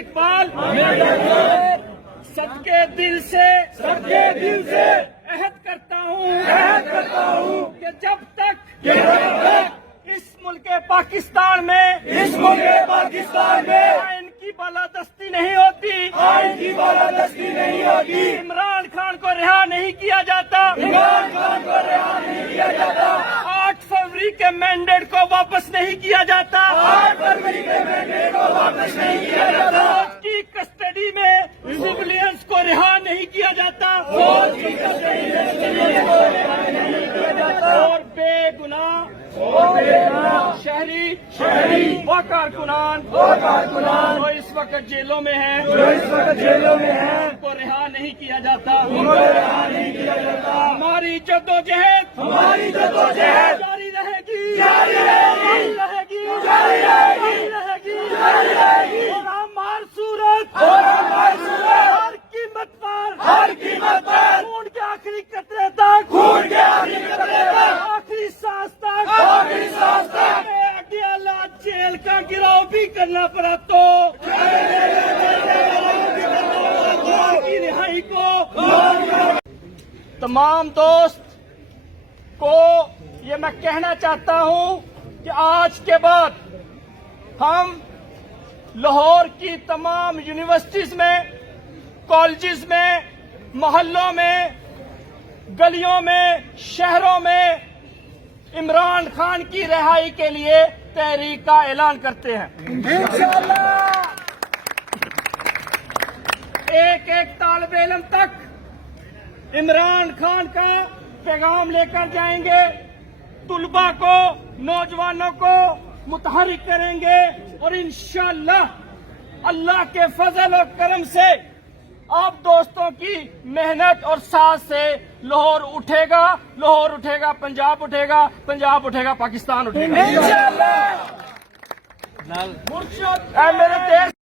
इकबाल सबके दिल से अहद करता हूँ कि जब तक इस मुल्क पाकिस्तान में आइन की बालादस्ती नहीं होती, इमरान खान को रिहा नहीं किया जाता, 8 फरवरी के मैंडेट को वापस नहीं किया जाता, फौज की कस्टडी में सिविलियंस को रिहा नहीं किया जाता और बेगुनाह शहरी व कारकुनान जो इस वक्त जेलों में हैं उनको रिहा नहीं किया जाता। हमारी जद्दोजहद जारी रहेगी और हमारी सूरत हर कीमत पर खून के आखिरी कतरे तक आखिरी सांस तक अकेला जेल का गिराव भी करना पड़ा तो की रिहाई को तमाम दोस्त को ये मैं कहना चाहता हूं कि आज के बाद हम लाहौर की तमाम यूनिवर्सिटीज में, कॉलेजेस में, मोहल्लों में, गलियों में, शहरों में इमरान खान की रिहाई के लिए तहरीक का ऐलान करते हैं। एक तालिब इल्म तक इमरान खान का पैगाम लेकर जाएंगे, तुलबा को, नौजवानों को मुतहरिक करेंगे और इंशाअल्लाह अल्लाह के फजल और करम से आप दोस्तों की मेहनत और साथ से लाहौर उठेगा, पंजाब उठेगा, पाकिस्तान उठेगा इंशाअल्लाह। मेरे देश